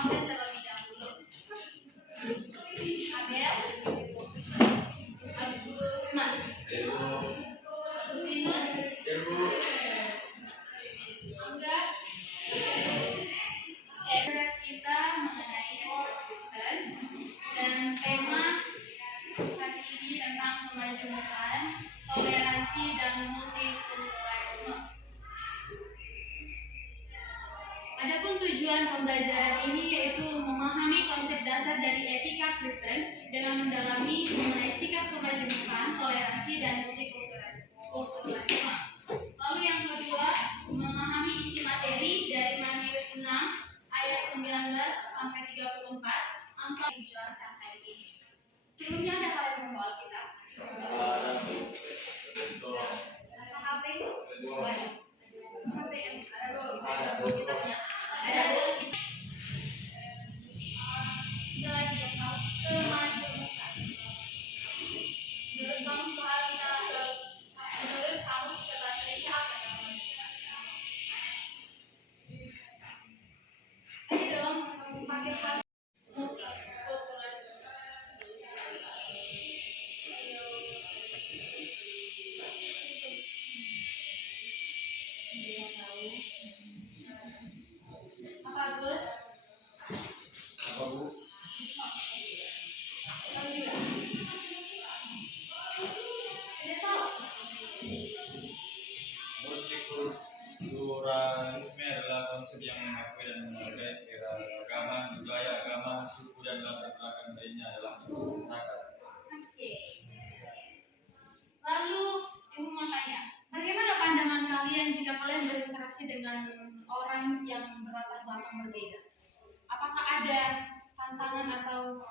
absen terlebih dahulu. Abel, Agusman, Agustinus, Angga. Seminar kita mengenai Kristen dan tema hari ini tentang kemajuan, toleransi dan multikulturalisme. Adapun tujuan pembelajaran ini yaitu memahami konsep dasar dari etika Kristen dengan mendalami mengenai sikap kemajuan, toleransi dan multikulturalisme. Lalu yang kedua, memahami isi materi dari Matius 6 ayat 19 sampai 34 langsung dijelaskan hari ini. Sebelumnya ada hal yang membawa kita. HP? HP yang ada kitabnya. Ada lagi kemajuan. Menurut kamu bahasa menurut kamu bahasa Indonesia apa? Ayo dong, pakai hati. Apa Gus? Apa Bu? Kamu juga? Tidak tahu. Multikulturalisme adalah konsep yang mengakui dan menghargai keragaman budaya, agama, suku dan latar belakang lainnya dalam masyarakat. Oke. Lalu ibu mau tanya, bagaimana pandangan kalian jika kalian berinteraksi dengan orang yang berlatar belakang berbeda? Apakah ada tantangan atau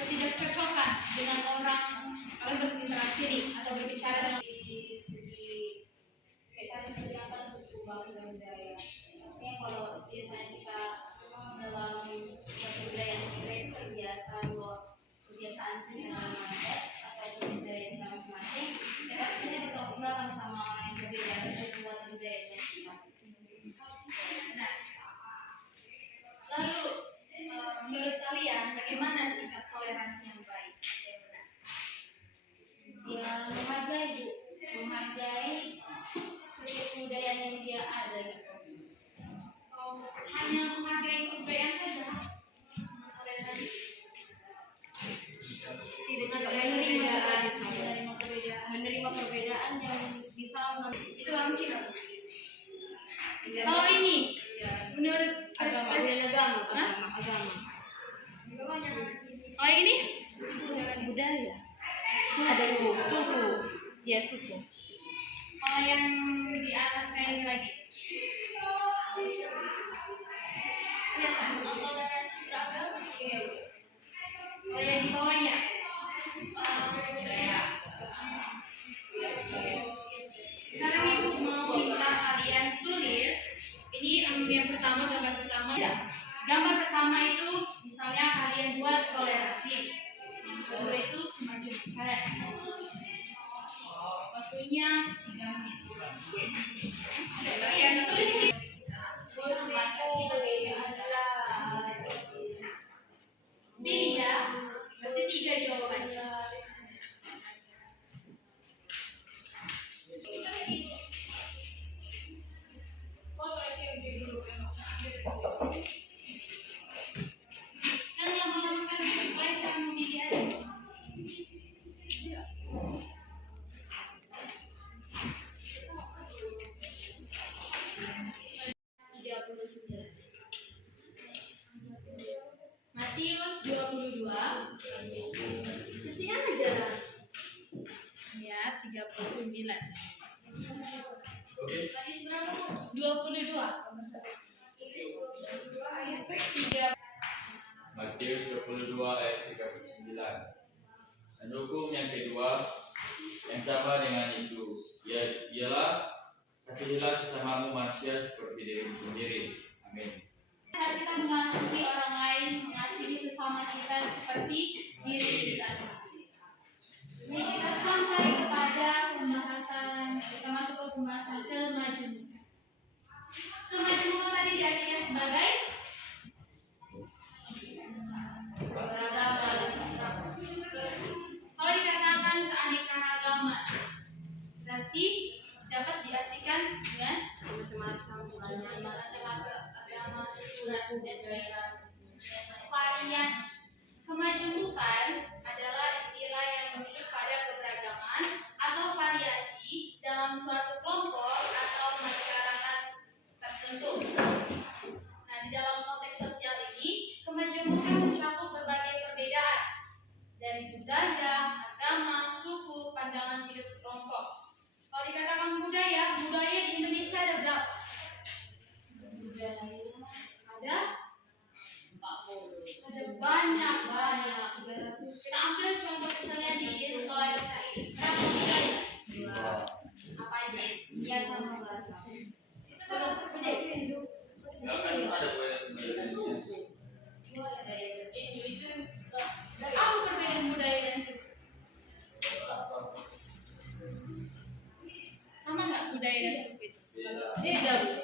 ketidakcocokan dengan orang kalian berinteraksi nih atau berbicara dengan di segi kita menggunakan suku bangsa dan budaya? Artinya kalau biasanya kita dalam suatu budaya kita itu terbiasa bahwa kebiasaan kita atau budaya kita masing-masing, ya pastinya bertolak belakang sama orang yang berbeda suku atau budaya kita. Nah, lalu menurut kalian bagaimana sikap toleransi yang baik? Ya menghargai Bu, menghargai setiap budaya yang dia ada gitu. Hanya menghargai kebudayaan saja toleransi. Tidak menerima perbedaan yang bisa itu orang Cina. Kalau ini menurut agama. Kalau ini budaya. Ada suku. Ya suku. Kalau yang di atas ini lagi. Kelihatan toleransi beragama sih. Kalau yang di bawahnya. Sekarang ibu mau minta kalian tulis. Ini yang pertama, gambar pertama. Gambar pertama itu misalnya kalian buat toleransi. Yang kedua itu kemajuan. Waktunya 3 menit. Ya, tulis nih. Pilih ya. Berarti 3 jawabannya. Jangan yang menentukan lain cara memilih aja. Matius 22. Kesian aja. Ya, 39. Matius berapa? 22. Ayat 3. Matius 22 ayat 39. Dan hukum yang kedua yang sama dengan itu, ialah kasihilah sesamamu manusia seperti dirimu sendiri. Amin. Saat kita mengasihi orang lain, mengasihi sesama kita seperti diri kita sendiri. Ini kita sampai kepada pembahasan, kita masuk ke pembahasan kemajuan. Kemajuan tadi diartikan sebagai keragaman budaya di Indonesia ada berapa? Ada banyak. Kita ambil contoh kecilnya di sekolah kita ini. Keragaman budaya. Apa aja? Ya sama Batak. Itu termasuk budaya. Ya kan ada budaya Apa perbedaan budaya dan suku? Sama nggak budaya dan suku itu? Beda. Kalau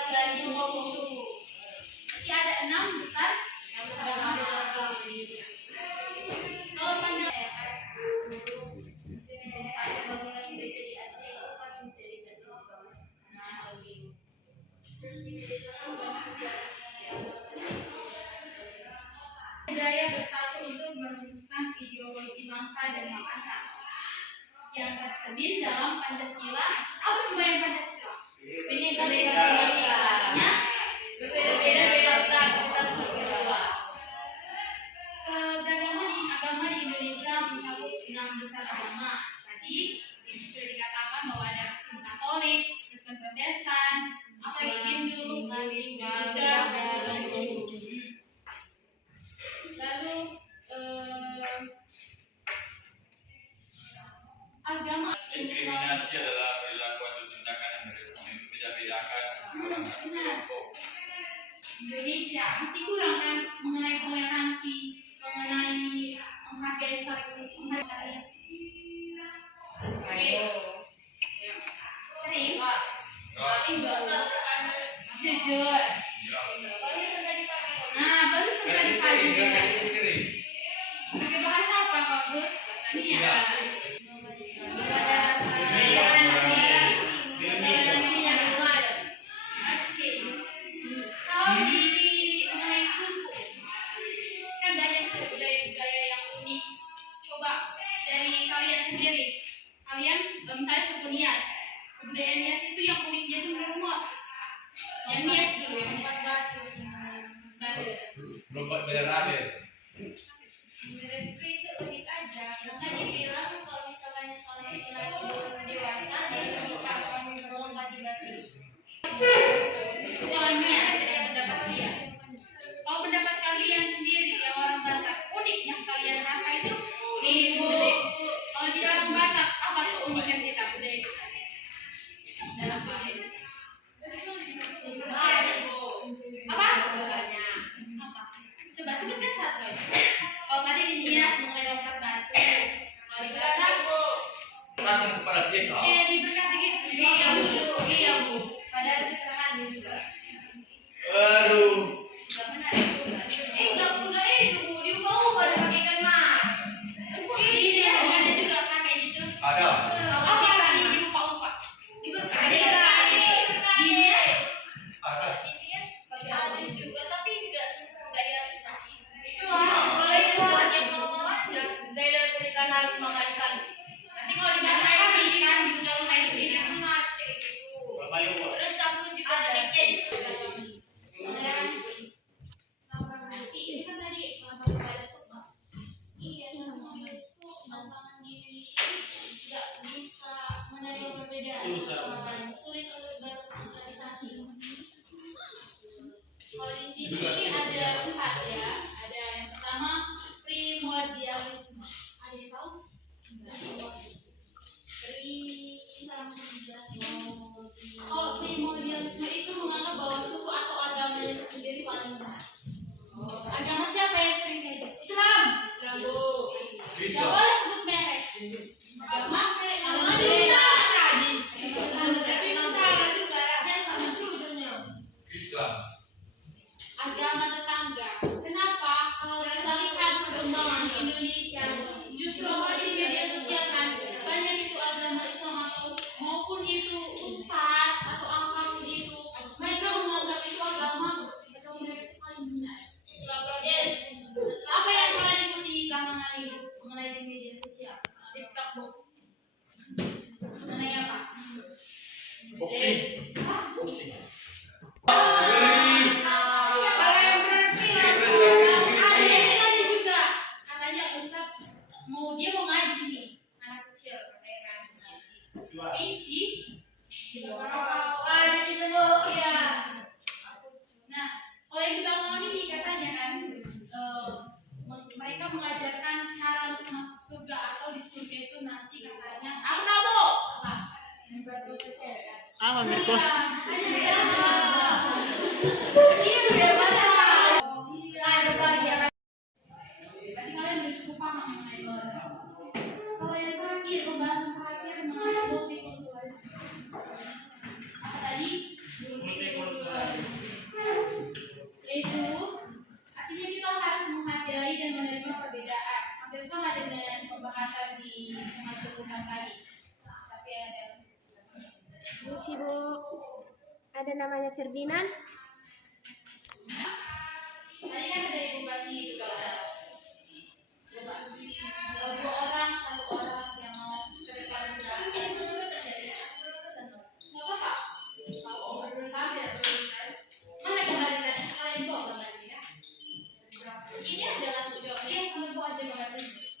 budaya di Maluku, jadi ada 6 besar yang beragam. Kalau pandang bangunan gereja di Aceh itu kan menjadi satu. Nah, begitu. Terus di gereja itu banyak budaya bersatu untuk merumuskan ideologi bangsa dan bangsa yang tercermin dalam Pancasila. Apa sebenarnya Pancasila? Bineka Tunggal Ika. Berbeda-beda beserta bersatu bersama. Keberagaman agama di Indonesia mencakup 6 besar agama. Tadi sudah dikatakan bahwa ada Kristen Katolik, Kristen Protestan, apalagi Hindu, Buddha, dan Buddha. Lalu agama diskriminasi adalah perilaku atau tindakan yang membeda-bedakan orang kelompok. Indonesia masih kurang kan mengenai toleransi, mengenai menghargai saling menghargai. Sering jujur. Nah, baru sekali pagi. Pakai bahasa apa, Pak Gus? Iya. Kalau di mengenai suku, kan banyak tuh budaya-budaya yang unik. Coba dari kalian sendiri, kalian misalnya suku Nias, kebudayaan Nias itu yang uniknya itu menurutmu apa? Yang Nias dulu, yang tempat batu Lompat berakhir. menurutku itu unik aja, karena dibilang kalau misalnya seorang laki-laki belum dewasa dia nggak bisa melompat di batu. Kalau Nias, pendapat dia. Kalau pendapat kalian sendiri yang orang Batak, unik yang kalian rasa itu ibu. Kalau di orang Batak, apa keunikan kita budaya kita? Dalam hal ini. Apa? Coba sebutkan satu aja. Kalau tadi di Nias mengenai lompat batu, kalau di Batak, Tangan kepala dia kau. diberkati gitu. Iya bu. Padahal itu terhadap juga. Aduh. Enggak itu bu, dia mau pada pakai kan mas. Di Nias ada juga pakai gitu. Ada. Apa tadi diupa-upa? Diberkati. Di Nias Ada. ada juga, tapi enggak semua, enggak diharuskan sih. Itu kalau itu buat yang mau aja. Beda kan harus mengkali-kali. Nanti kalau di Batak kan diundang-undang di sini kan harus kayak gitu. Terus aku juga uniknya di toleransi. Ini kan tadi masalah pada suka. Iya, tantangan di Indonesia nggak bisa menerima perbedaan sama lain. Sulit untuk bersosialisasi. Kalau di sini ada 4 ya. Ada yang pertama primordialisme. Ada yang tahu? Oh, primordialisme itu menganggap bahwa suku atau agama itu sendiri paling benar. Agama siapa yang sering kayak gitu? Islam. Bu. Gak boleh sebut merek. Agama Alhamdulillah. Islam. Agama tetangga. Kenapa? Kalau kita lihat perkembangan di Indonesia, justru di media sosial kan banyak itu agama Islam atau maupun itu ustadz atau apapun itu, mereka menganggap itu agama atau mereka paling benar. Apa yang kalian ikuti belakangan ini mengenai di media sosial? TikTok, mereka mengajarkan cara untuk masuk surga atau di surga itu nanti katanya aku tahu apa yang berdosa cewek kan Apa Mikos? Berarti kalian udah cukup paham mengenai toleransi. Kalau yang terakhir, pembahasan terakhir mengenai multikulturalisme. Apa tadi? Multikulturalisme. Yaitu artinya kita harus menghargai dan menerima perbedaan. Hampir sama dengan pembahasan di kemajemukan tadi. Tapi ada Bu, si Bu, ada namanya Ferdinand. tadi kan ada ibu kasih 12. Coba kalau 2 orang, 1 orang yang mau ke depan menjelaskan berurutan ya sih? Berurutan dong. Nggak apa-apa. Kalau berurutan tidak berurutan. Mana gambarnya tadi? Sekalian bawa gambarnya ya. Ini aja kan tuh jawab dia sampai bawa aja gambarnya.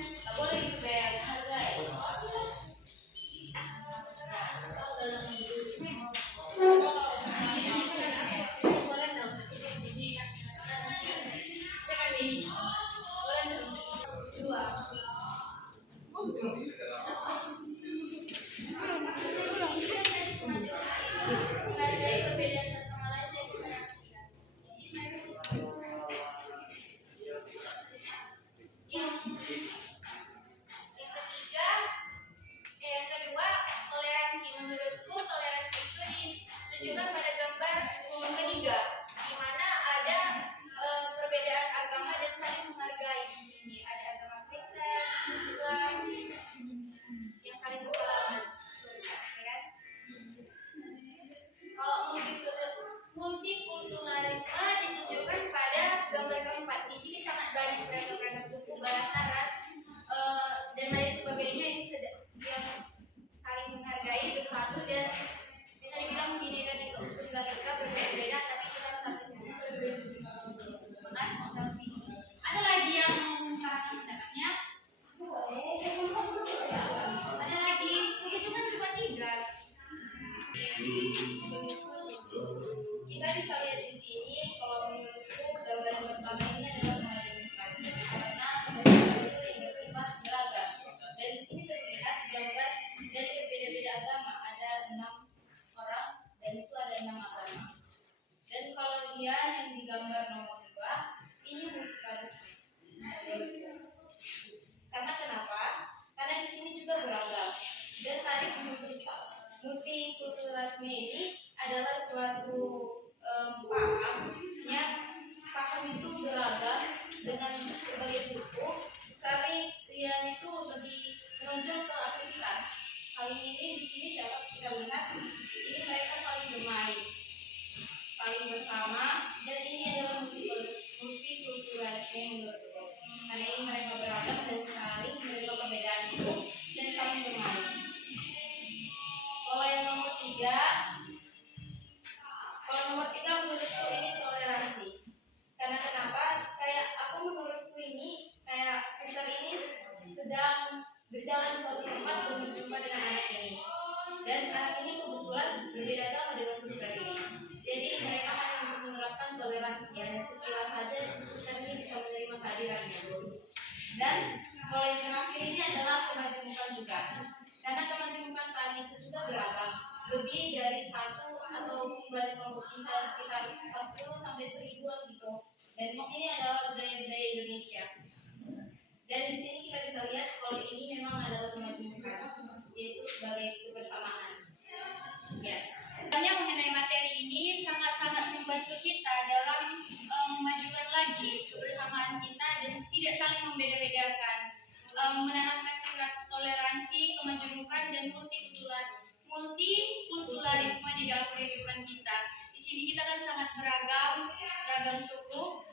Nggak boleh gitu kayak hargai. Menghargai perbedaan satu sama lain dan interaksikan. Di sini mereka yang kedua, toleransi. Menurutku toleransi itu ditunjukkan pada gambar yang ketiga, di mana ada perbedaan agama dan saling menghargai. Di sini ada agama Kristen, Islam yang saling bersalaman. Ya kan? Kalau multikulturalisme ditunjukkan pada gambar keempat. Di sini sangat banyak beragam suku, bahasa, ras, dan lain sebagainya yang saling menghargai, bersatu dan bisa dibilang bineka tunggal ika, berbeda-beda tapi kita satu. Mas, ada lagi yang mau mengungkapkan pendapatnya? Ada lagi, itu kan cuma 3. Kita bisa lihat di sini kalau menurutku gambar yang pertama ini adalah kemajemukan karena kemajemukan itu yang bersifat beragam dan di sini terlihat gambar dari berbeda-beda agama ada 6 orang dan itu ada 6 agama dan kalau dia yang digambar nomor 2 ini multikulturalisme karena kenapa? Karena di sini juga beragam dan tadi multikulturalisme ini adalah suatu paham itu beragam dengan berbagai suku saling dia itu lebih menonjol ke aktivitas saling ini di sini dapat kita lihat ini mereka saling bermain saling bersama dan ini adalah multikulturalisme menurutku karena ini mereka beragam dan saling menerima perbedaan itu dan saling bermain. Kalau yang nomor 3 menurutku ini toleransi. Karena kenapa? Kayak menurutku ini kayak suster ini sedang berjalan di suatu tempat dan berjumpa dengan anak ini. Dan anak ini kebetulan berbeda agama dengan suster ini. Jadi mereka hanya untuk menerapkan toleransi hanya sekilas saja suster ini bisa menerima kehadirannya. Dan kalau yang terakhir ini adalah kemajemukan juga. Karena kemajemukan tadi itu juga beragam. Lebih dari 1 atau banyak kelompok bisa sekitar 10 sampai 1000 gitu. Dan di sini adalah budaya-budaya Indonesia. Dan di sini kita bisa lihat kalau ini memang adalah kemajemukan, yaitu sebagai kebersamaan. Ya. Banyak mengenai materi ini sangat-sangat membantu kita dalam memajukan lagi kebersamaan kita dan tidak saling membeda-bedakan, menanamkan sikap toleransi, kemajemukan dan multikulturalisme di dalam kehidupan kita. Di sini kita kan sangat beragam suku,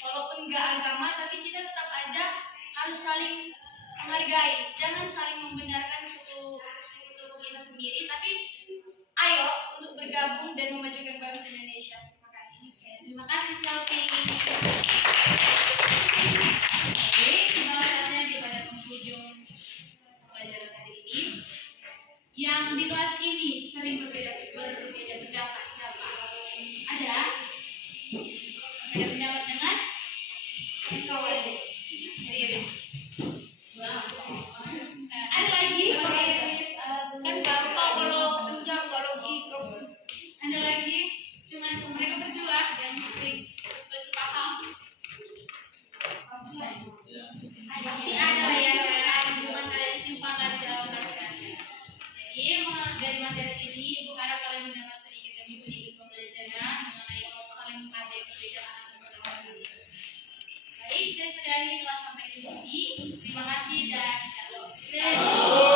walaupun nggak agama, tapi kita tetap aja harus saling menghargai. Jangan saling membenarkan suku kita sendiri, tapi ayo untuk bergabung dan memajukan bangsa Indonesia. Terima kasih. Terima kasih Selvi. Oke, Riris. Ada lagi? Kan baru tahu kalau enggak kalau ikut. Ada lagi? Cuman mereka berdua yang sering sesuai paham. Ya. Pasti ada lah ya kan, cuman kalian simpan dari dalam hati kalian. Jadi dari materi ini ibu harap kalian mendapat sedikit demi sedikit pembelajaran mengenai saling menghargai perbedaan antar orang. Baik, saya sudahi telah sampai di sini. Terima kasih dan shalom.